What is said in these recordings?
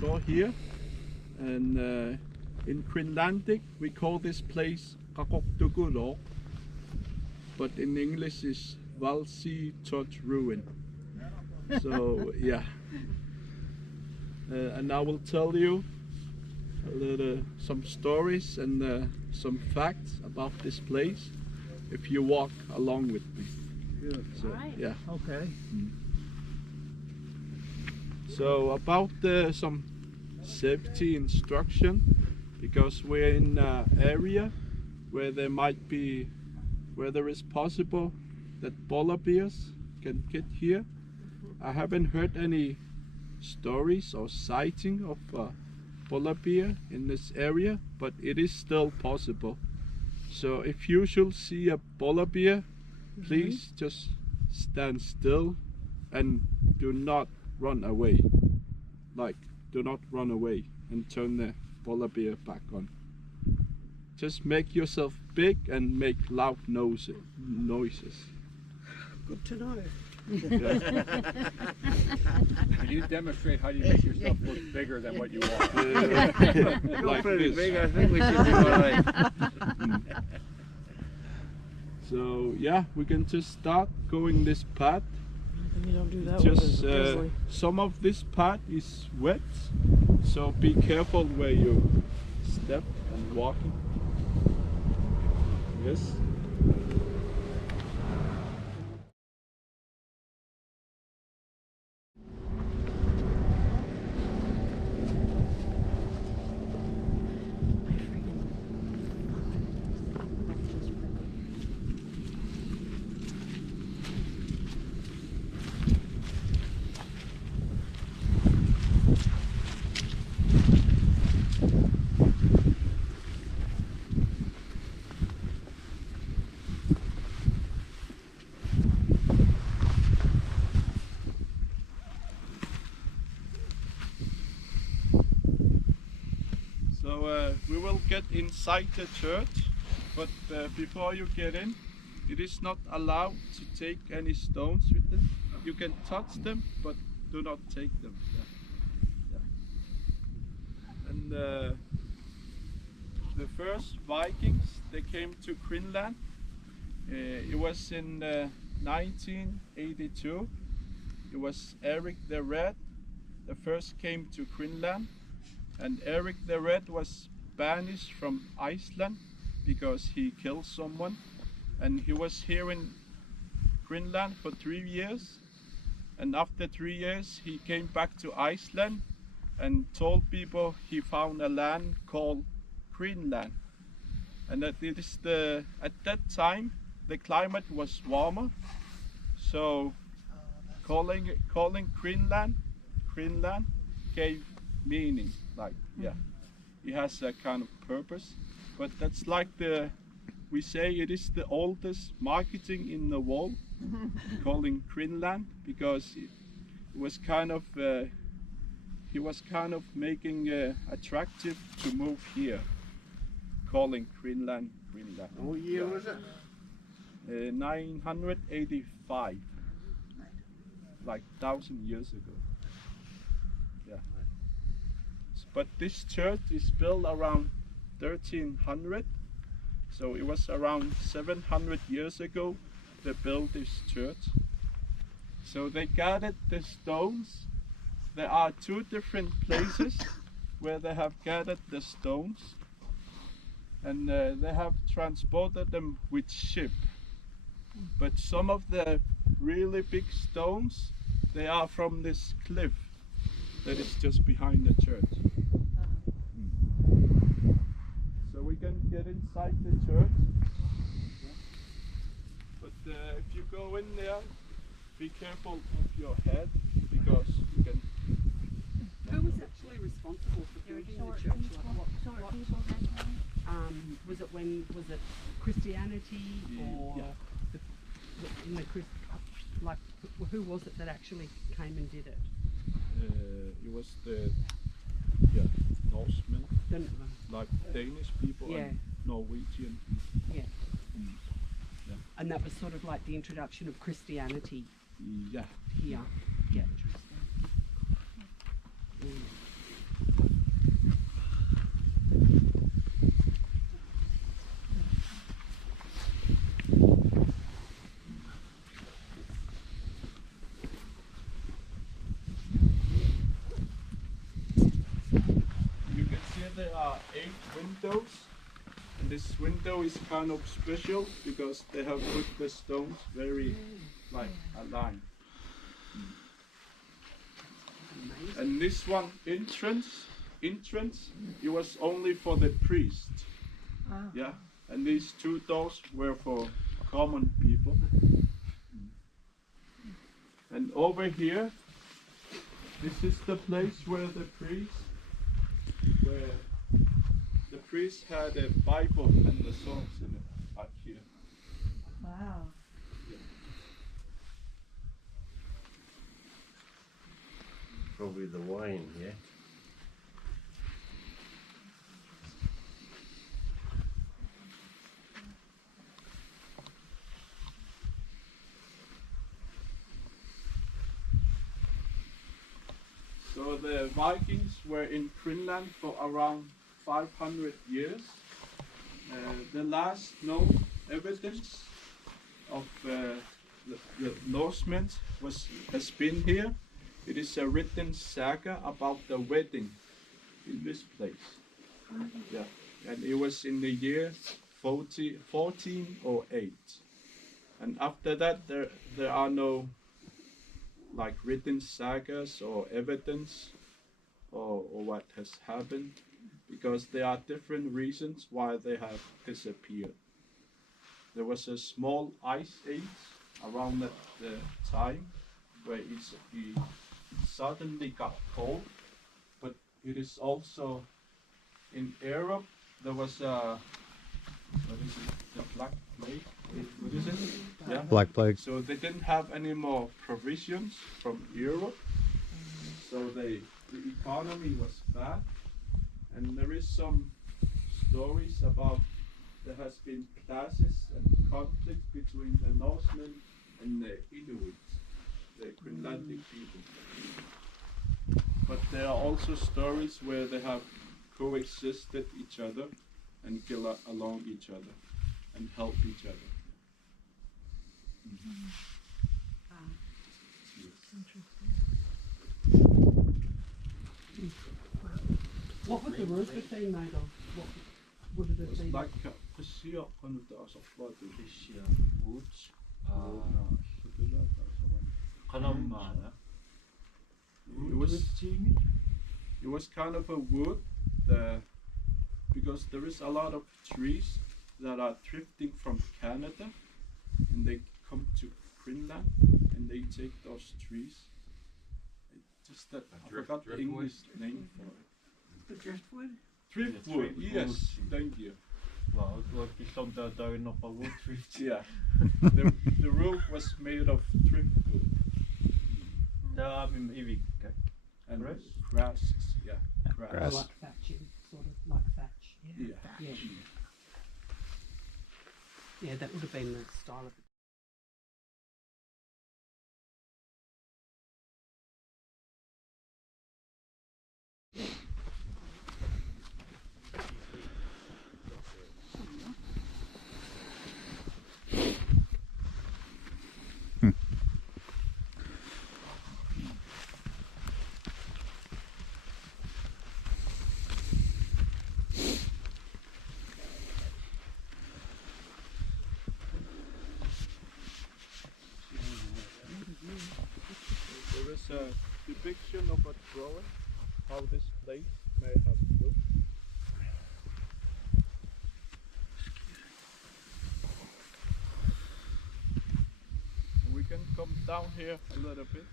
So here, and in Greenlandic we call this place Qaqortog, but in English is Hvalso ruin. So yeah, and I will tell you some stories and some facts about this place if you walk along with me. Good. So, Right. yeah. Okay. So about some safety instruction, because we're in an area where there is possible that polar bears can get here. I haven't heard any stories or sighting of polar bear in this area, but it is still possible. So if you should see a polar bear, please just stand still and do not run away. Like, do not run away and turn the polar bear back on. Just make yourself big and make loud noises. Good to know. Can you demonstrate how you make yourself look bigger than what you are? Like Pretty this. big, I think we should do all right. So yeah, we can just start going this path. You don't do that with Just a grizzly. some of this path is wet, so be careful where you step and walking. Yes. So we will get inside the church, but before you get in, it is not allowed to take any stones with them. You can touch them, but do not take them. Yeah. Yeah. And the first Vikings, they came to Greenland. It was in 1982. It was Eric the Red that first came to Greenland. And Eric the Red was banished from Iceland because he killed someone. And he was here in Greenland for 3 years. And after 3 years, he came back to Iceland and told people he found a land called Greenland. And that it is at that time, the climate was warmer. So calling Greenland gave meaning. Like, yeah, it has a kind of purpose, but that's like we say it is the oldest marketing in the world, calling Greenland, because it was kind of he was kind of making attractive to move here, calling Greenland. What year was it? 985, like 1,000 years ago. Yeah. But this church is built around 1300, so it was around 700 years ago they built this church. So they gathered the stones. There are 2 different places where they have gathered the stones, and they have transported them with ship. But some of the really big stones, they are from this cliff that is just behind the church. So we can get inside the church. But if you go in there, be careful of your head because you can. Who was actually responsible for building the church? Was it Christianity or in the like who was it that actually came and did it? It was the Norsemen, like Danish people and Norwegian people. Yeah. And that was sort of like the introduction of Christianity. Yeah. Here. Yeah. You can see there are 8 windows. And this window is kind of special because they have put the stones very like aligned. And this one entrance, it was only for the priest. Yeah, and these 2 doors were for common people. And over here, this is the place where the priest had a Bible and the songs in it up here. Wow. Probably the wine, yeah. So the Vikings were in Greenland for around 500 years. The last known evidence of the Norsemen has been here. It is a written saga about the wedding in this place. Yeah, and it was in the year 1408. And after that, there are no like written sagas or evidence or what has happened, because there are different reasons why they have disappeared. There was a small ice age around that time where it suddenly got cold, but it is also in Europe there was a the Black Plague. What is it? Yeah. Black Plague. So they didn't have any more provisions from Europe, so the economy was bad, and there is some stories about there has been clashes and conflict between the Norsemen and the Inuits, the Greenlandic people. But there are also stories where they have coexisted each other and get along each other and help each other. What would the roof have been made of? What would it have been? Like Priscilla on the also flooded. It was kind of a wood, because there is a lot of trees that are drifting from Canada, and they come to Greenland, and they take those trees. I forgot the English name for it. The driftwood? Driftwood, yes, thank you. Yeah, the roof was made of driftwood. And grasses, yeah. Grass. Like thatching, sort of like thatch. Yeah. Yeah. Yeah, that would have been the style of it. was a depiction of a drawing, how this place may have looked. And we can come down here a little bit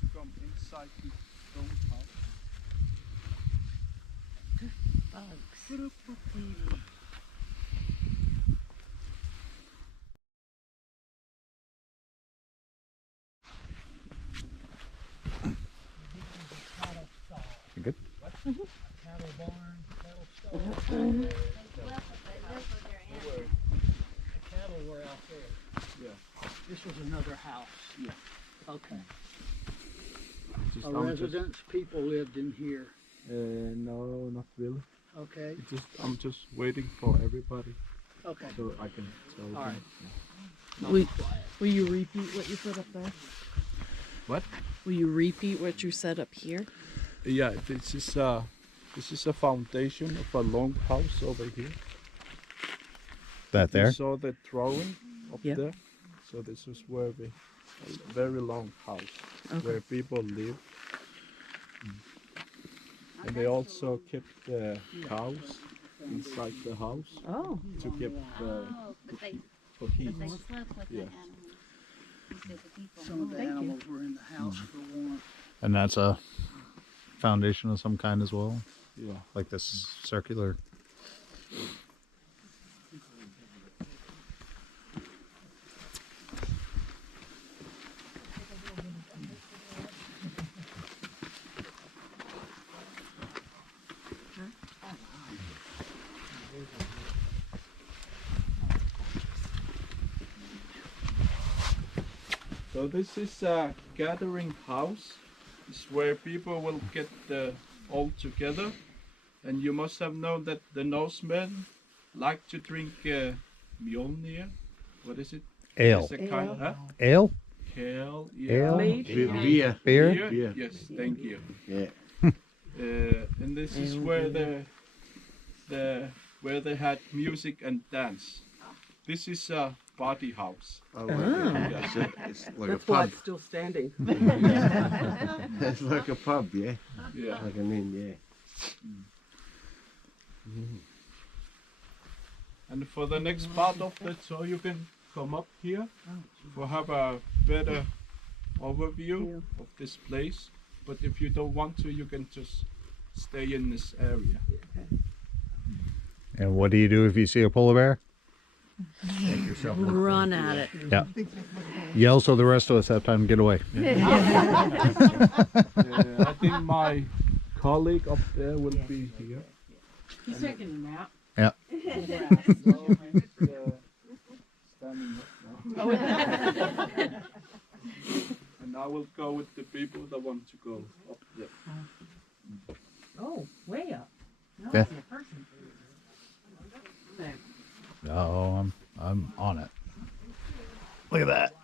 to come inside the stone house. You good? Cattle barn, cattle stall. The cattle were out there. Yeah. This was another house. Yeah. Okay. Just, A I'm residence, people lived in here. no, not really. Okay. I'm just waiting for everybody Okay. so I can tell them. All right. Will you repeat what you said up there? What? Will you repeat what you said up here? Yeah, this is a foundation of a long house over here. That You there? saw the drawing up Yeah. there. So this is where a very long house where people live. And they also kept the cows inside the house Oh. to keep for heat. Yeah. Some of the animals were in the house for warmth. And that's a foundation of some kind as well? Yeah. Like this circular? So this is a gathering house. It's where people will get all together. And you must have known that the Norsemen like to drink Mjolnir. What is it? Ale. It's a kind, huh? Ale? Kale, Ale? Beer. Beer? Beer. Yes, thank you. Yeah. And this is where where they had music and dance. This is a party house. Oh, right. It's like That's a why pub. it's still standing. It's like a pub, yeah. Yeah. Like yeah. And for the next part of the tour, you can come up here to have a better overview of this place. But if you don't want to, you can just stay in this area. And what do you do if you see a polar bear? Run at it. Yeah. Yell so the rest of us have time to get away. I think my colleague up there will be here. He's taking a nap. Yeah. Standing up now. And I will go with the people that want to go up there. Oh, way up. No, Yeah. it's a person. There. No, I'm on it. Look at that.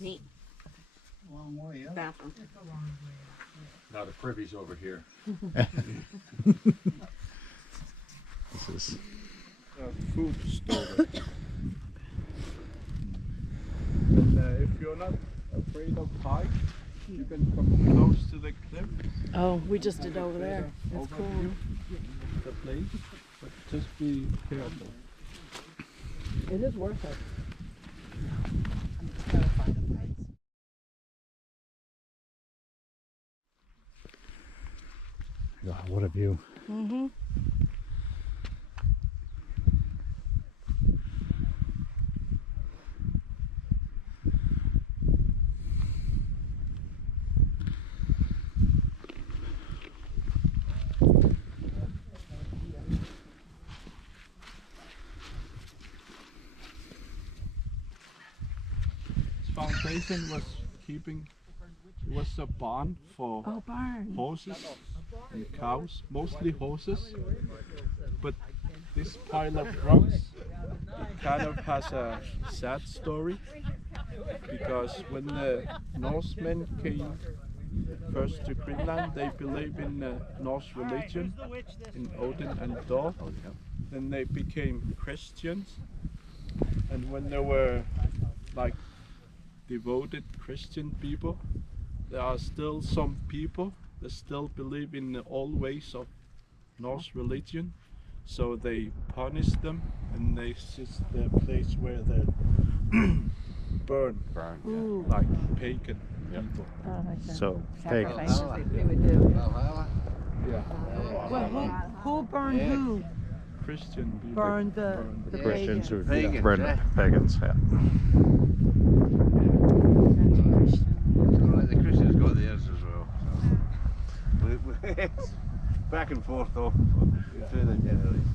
Neat. Long way up. Bathroom. Now the privy's over here. This is Food store. And if you're not afraid of height, you can come close to the cliff. Oh, we just did over there. That's cool. Overview the place, but just be careful. It is worth it. God, what a view. Mm-hmm. This foundation was was a barn for barn. horses and cows, mostly horses. But this pile of rocks, it kind of has a sad story, because when the Norsemen came first to Greenland, they believed in the Norse religion, in Odin and Thor. Then they became Christians, and when they were like devoted Christian people. There are still some people that still believe in the old ways of Norse religion, so they punish them, and it's just the place where they burn Ooh. like pagan people. Oh, okay. So pagans. Sacrifices they would do. Valhalla. Yeah, Well, who burned Yeah. who? Christian people. Burned the Christians who Pagans, burn yeah. pagans. Yeah. Alright, the Christians got theirs as well. So. Back and forth though, through the generations.